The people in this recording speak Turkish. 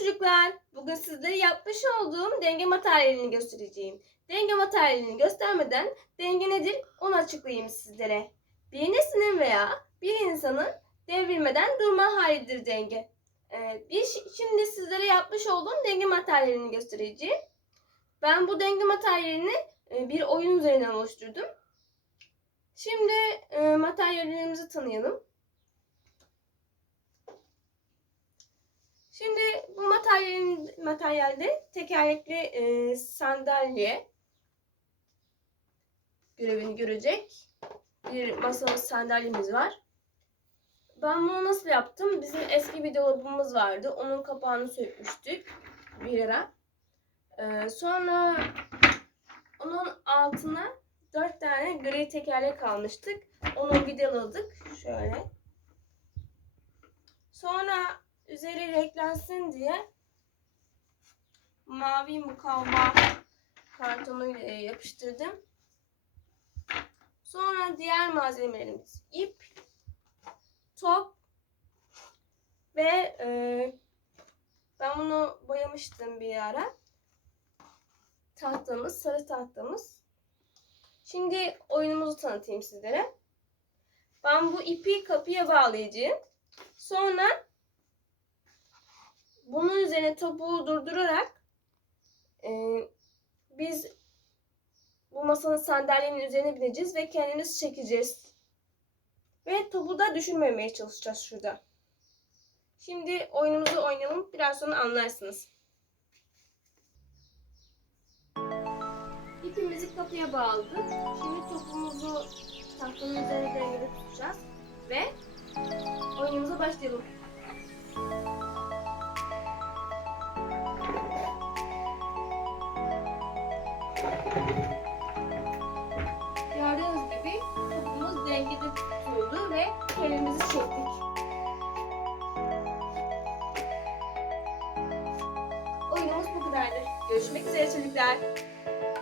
çocuklar. Bugün sizlere yapmış olduğum denge materyalini göstereceğim. Denge materyalini göstermeden denge nedir onu açıklayayım sizlere. Bir nesnenin veya bir insanın devrilmeden durma halidir denge. Ee, bir şi- şimdi sizlere yapmış olduğum denge materyalini göstereceğim. Ben bu denge materyalini e, bir oyun üzerinden oluşturdum. Şimdi e, materyallerimizi tanıyalım. Şimdi materyalde tekerlekli e, sandalye görevini görecek. Bir masa sandalyemiz var. Ben bunu nasıl yaptım? Bizim eski bir dolabımız vardı. Onun kapağını sökmüştük bir ara. Ee, sonra onun altına dört tane gri tekerlek almıştık. Onu vidaladık. Şöyle. Sonra üzeri renklensin diye mavi mukavva kartonu ile yapıştırdım. Sonra diğer malzemelerimiz ip, top ve e, ben bunu boyamıştım bir ara. Tahtamız, sarı tahtamız. Şimdi oyunumuzu tanıtayım sizlere. Ben bu ipi kapıya bağlayacağım. Sonra bunun üzerine topuğu durdurarak e, biz bu masanın sandalyenin üzerine bineceğiz ve kendimiz çekeceğiz. Ve topu da düşürmemeye çalışacağız şurada. Şimdi oyunumuzu oynayalım. Biraz sonra anlarsınız. İpimizi kapıya bağladık. Şimdi topumuzu tahtanın üzerine dengede tutacağız. Ve oyunumuza başlayalım. Dengede tutuldu ve kendimizi çektik. Oyunumuz bu kadardır. Görüşmek üzere çocuklar.